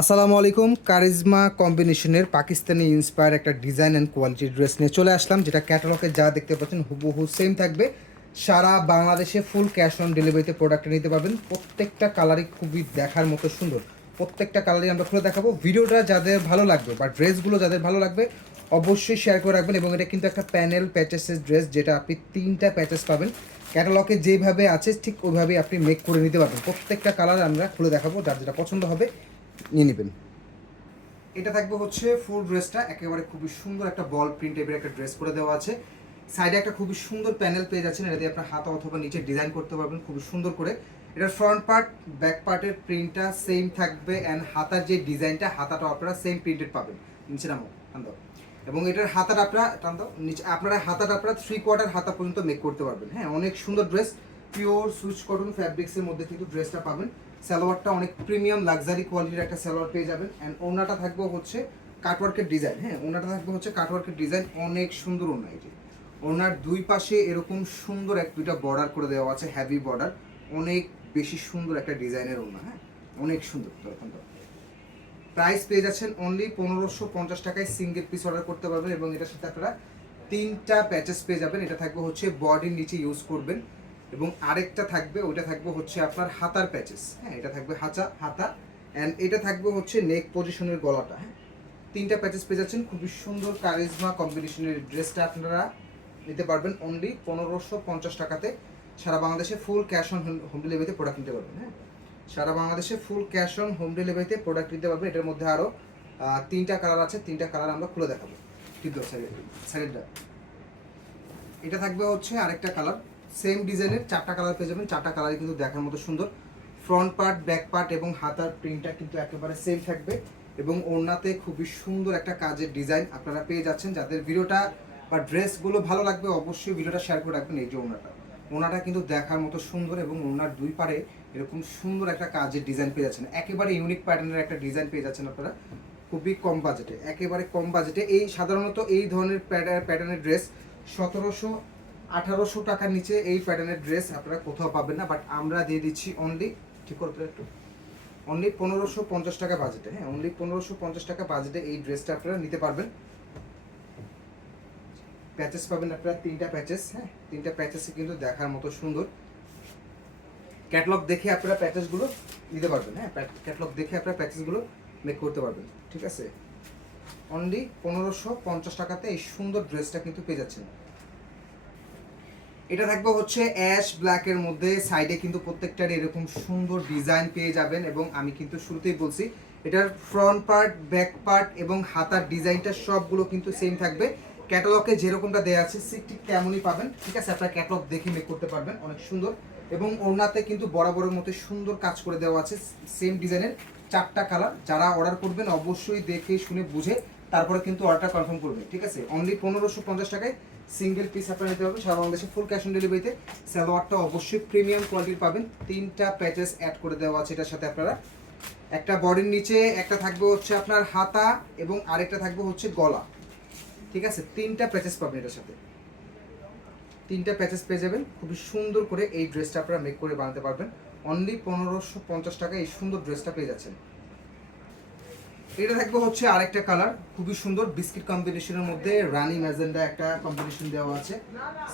আসসালামু আলাইকুম। কারিজমা কম্বিনেশনের পাকিস্তানি ইন্সপায়ার একটা ডিজাইন অ্যান্ড কোয়ালিটির ড্রেস নিয়ে চলে আসলাম, যেটা ক্যাটালগে যা দেখতে পাচ্ছেন হুবহু সেম থাকবে। সারা বাংলাদেশে ফুল ক্যাশ অন ডেলিভারিতে প্রোডাক্ট নিতে পারবেন। প্রত্যেকটা কালারই খুবই দেখার মতো সুন্দর। প্রত্যেকটা কালারই আমরা খুলে দেখাবো। ভিডিওটা যাদের ভালো লাগবে বা ড্রেসগুলো যাদের ভালো লাগবে, অবশ্যই শেয়ার করে রাখবেন এবং এটা কিন্তু একটা প্যানেল প্যাচেসের ড্রেস যেটা আপনি তিনটা প্যাচেস পাবেন। ক্যাটালগে যেভাবে আছে, ঠিক ওইভাবেই আপনি মেক করে নিতে পারবেন। প্রত্যেকটা কালার আমরা খুলে দেখাবো, যার যেটা পছন্দ হবে। নিয়ে নেবেন। এটা থাকবে হচ্ছে ফুল ড্রেসটা, একেবারে খুবই সুন্দর একটা বল প্রিন্ট টাইপের একটা ড্রেস করে দেওয়া আছে। সাইডে একটা খুবই সুন্দর প্যানেল পেয়ে যাচ্ছেন এটা দিয়ে আপনার হাতা অথবা নিচে ডিজাইন করতে পারবেন, খুবই সুন্দর করে। এটার ফ্রন্ট পার্ট ব্যাক পার্টের প্রিন্টটা সেম থাকবে অ্যান্ড হাতার যে ডিজাইনটা হাতাটা আপনারা সেম প্রিন্টেড পাবেন। নিচে নামো, টান দাও। এবং এটার হাতাটা আপনারা, টান দাও, নিচে, আপনারা হাতাটা আপনারা থ্রি কোয়ার্টার হাতা পর্যন্ত মেক করতে পারবেন। হ্যাঁ অনেক সুন্দর ড্রেস পিওর সুইচ কটন ফ্যাব্রিক্সের মধ্যে কিন্তু ড্রেসটা পাবেন। সালোয়ারটা অনেক প্রিমিয়াম লাক্সারি কোয়ালিটির একটা সালোয়ার পেয়ে যাবেন। অ্যান্ড ওনাটা থাকবে হচ্ছে কাটওয়ার্কের ডিজাইন। হ্যাঁ ওনাটা থাকবে হচ্ছে কাটওয়ার্কের ডিজাইন। অনেক সুন্দর ওনা এটি। ওনার দুই পাশে এরকম সুন্দর এক দুইটা বর্ডার করে দেওয়া আছে হ্যাভি বর্ডার অনেক বেশি সুন্দর একটা ডিজাইনের ওনা হ্যাঁ? অনেক সুন্দর। তখন প্রাইস পেয়ে যাচ্ছেন অনলি পনেরোশো পঞ্চাশ টাকায় সিঙ্গেল পিস অর্ডার করতে পারবেন এবং এটার সাথে আপনারা তিনটা প্যাচেস পেয়ে যাবেন। এটা থাকবে হচ্ছে বডির নিচে ইউজ করবেন। এবং আরেকটা থাকবে, ওইটা থাকবে হচ্ছে আপনার হাতার প্যাচেস হ্যাঁ এটা থাকবে হাতা হাতা অ্যান্ড এটা থাকবে হচ্ছে নেক পজিশনের গলাটা। হ্যাঁ তিনটা প্যাচেস পেয়ে যাচ্ছেন। খুবই সুন্দর কারিজমা কম্বিনেশনের ড্রেসটা আপনারা নিতে পারবেন অনলি পনেরোশো পঞ্চাশ টাকাতে। সারা বাংলাদেশে ফুল ক্যাশ অন হোম ডেলিভারিতে প্রোডাক্ট নিতে পারবেন হ্যাঁ। সারা বাংলাদেশে ফুল ক্যাশ অন হোম ডেলিভারিতে প্রোডাক্ট নিতে পারবেন। এটার মধ্যে আরও তিনটা কালার আছে। তিনটা কালার আমরা খুলে দেখাবো। কিন্তু সাইডটা এটা থাকবে হচ্ছে আরেকটা কালার সেম ডিজাইনের চারটা কালার পেয়ে যাবেন। চারটা কালারই কিন্তু দেখার মতো সুন্দর। ফ্রন্ট পার্ট ব্যাক পার্ট এবং হাতার প্রিন্টটা কিন্তু একেবারে সেম থাকবে এবং ওড়নাতে খুবই সুন্দর একটা কাজের ডিজাইন আপনারা পেয়ে যাচ্ছেন। যাদের ভিডিওটা বা ড্রেসগুলো ভালো লাগবে অবশ্যই ভিডিওটা শেয়ার করে রাখবেন এই যে ওড়নাটা। ওনাটা কিন্তু দেখার মতো সুন্দর এবং ওনার দুই পারে এরকম সুন্দর একটা কাজের ডিজাইন পেয়ে যাচ্ছেন। একেবারে ইউনিক প্যাটার্নের একটা ডিজাইন পেয়ে যাচ্ছেন আপনারা। খুবই কম বাজেটে একেবারে কম বাজেটে এই সাধারণত এই ধরনের প্যাটার্নের ড্রেস সতেরোশো আঠারোশো টাকার নিচে এই প্যাটার্নের ড্রেস আপনারা কোথাও পাবেন না বাট আমরা দিয়ে দিচ্ছি অনলি ঠিক করতে একটু অনলি পনেরোশো পঞ্চাশ টাকা বাজেটে হ্যাঁ অনলি পনেরোশো পঞ্চাশ টাকা বাজেটে এই ড্রেসটা আপনারা নিতে পারবেন। প্যাচেস পাবেন আপনারা তিনটা প্যাচেস হ্যাঁ তিনটা প্যাচেসই কিন্তু দেখার মতো সুন্দর। ক্যাটলগ দেখে আপনারা প্যাচেসগুলো নিতে পারবেন হ্যাঁ ক্যাটলগ দেখে আপনারা প্যাচেসগুলো মেক করতে পারবেন, ঠিক আছে? অনলি পনেরোশো পঞ্চাশ টাকাতে এই সুন্দর ড্রেসটা কিন্তু পেয়ে যাচ্ছেন। এটা থাকবে হচ্ছে অ্যাশ ব্ল্যাকের মধ্যে। সাইডে কিন্তু প্রত্যেকটার এরকম সুন্দর ডিজাইন পেয়ে যাবেন এবং আমি কিন্তু শুরুতেই বলছি, এটার ফ্রন্ট পার্ট ব্যাক পার্ট এবং হাতার ডিজাইনটা সবগুলো কিন্তু সেম থাকবে। ক্যাটালগে যেরকমটা দেওয়া আছে, ঠিক তেমনই পাবেন। ঠিক আছে, আপনারা ক্যাটালগ দেখে মেক করতে পারবেন, অনেক সুন্দর। এবং ওড়নাতে কিন্তু বরাবরের মতো সুন্দর কাজ করে দেওয়া আছে সেম ডিজাইনের চারটা কালার যারা অর্ডার করবেন অবশ্যই দেখে শুনে বুঝে তারপরে কিন্তু অর্ডারটা কনফার্ম করবে, ঠিক আছে? অনলি পনেরোশো পঞ্চাশ টাকায় সিঙ্গেল পিস আপনারা নিতে পারবেন। সারা বাংলাদেশে ফুল ক্যাশ অন ডেলিভারিতে সালোয়ারটা অবশ্যই প্রিমিয়াম কোয়ালিটির পাবেন। তিনটা প্যাচেস অ্যাড করে দেওয়া আছে এটার সাথে আপনারা। একটা বডির নিচে, একটা থাকবে হচ্ছে আপনার হাতা এবং আরেকটা থাকবে হচ্ছে গলা। ঠিক আছে? তিনটা প্যাচেস পাবেন এটার সাথে। তিনটা প্যাচেস পেয়ে যাবেন। খুবই সুন্দর করে এই ড্রেসটা আপনারা মেক করে বানাতে পারবেন। অনলি পনেরোশো পঞ্চাশ টাকা এই সুন্দর ড্রেসটা পেয়ে যাচ্ছেন। এটা থাকবে হচ্ছে আরেকটা কালার, খুবই সুন্দর, বিস্কিট কম্বিনেশনের মধ্যে রানি ম্যাজেন্ডা একটা কম্বিনেশন দেওয়া আছে।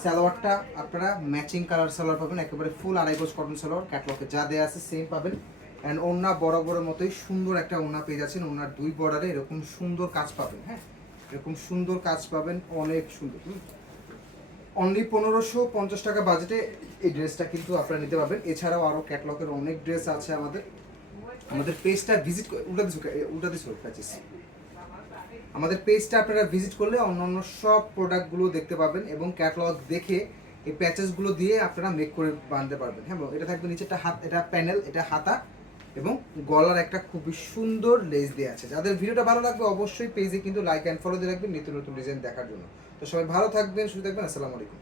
সালোয়ারটা আপনারা ম্যাচিং কালার সালোয়ার পাবেন, একেবারে ফুল আড়াই গোজ কটন সালোয়ার ক্যাটলকে যা দেওয়া আছে সেম পাবেন। অ্যান্ড ওড়না বরাবরের মতোই সুন্দর একটা ওনা পেয়ে যাচ্ছেন ওনার দুই বর্ডারে এরকম সুন্দর কাজ পাবেন হ্যাঁ? এরকম সুন্দর কাজ পাবেন, অনেক সুন্দর। অনলি পনেরোশো পঞ্চাশ টাকা বাজেটে এই ড্রেসটা কিন্তু আপনারা নিতে পারবেন। এছাড়াও আরও ক্যাটলগের অনেক ড্রেস আছে আমাদের। আমাদের পেজটা ভিজিট উল্টা দিস উল্টা দিস প্যাচেস আমাদের পেজটা আপনারা ভিজিট করলে অন্য অন্য সব প্রোডাক্টগুলো দেখতে পাবেন এবং ক্যাটালগ দেখে এই প্যাচেসগুলো দিয়ে আপনারা মেক করে বানতে পারবেন। হ্যাঁ এটা থাকবে নিচে একটা হাত, এটা প্যানেল এটা হাতা এবং গলার একটা খুবই সুন্দর লেস দেওয়া আছে। যাদের ভিডিওটা ভালো লাগবে অবশ্যই পেজে কিন্তু লাইক অ্যান্ড ফলো দিয়ে রাখবেন, নিত্য নতুন ডিজাইন দেখার জন্য। তো সবাই ভালো থাকবেন, সুস্থ থাকবেন, আসসালামু আলাইকুম।